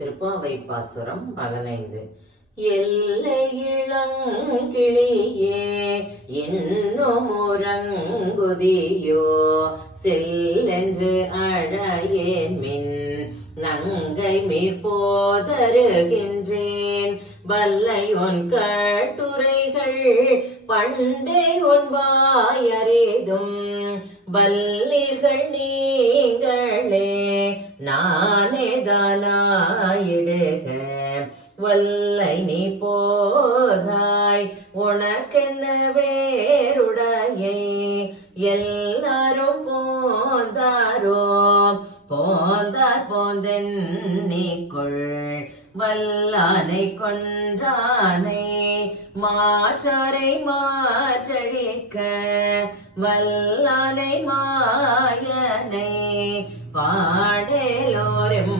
திருப்பாவை பாசுரம் 15. எல்லை இளங்கிளியே இன்னும் உறங்குதியோ செல்லென்று அழையேன் மின் நங்கை மீர்போதருகின்றேன் வல்லை உன் கட்டுரைகள் பண்டே உன் வாயறிதும் வல்லீர்கள் நீங்களே நானேதானாயிடுக வல்லை நீ போதாய் உனக்கென்ன வேறுடையை எல்லாரும் போந்தாரோ போந்தார் போந்தென்னிக்குள் வல்லானை கொன்றானை மாற்றாரை மாற்றழிக்க வல்லானை மாயனை பாடலோரும்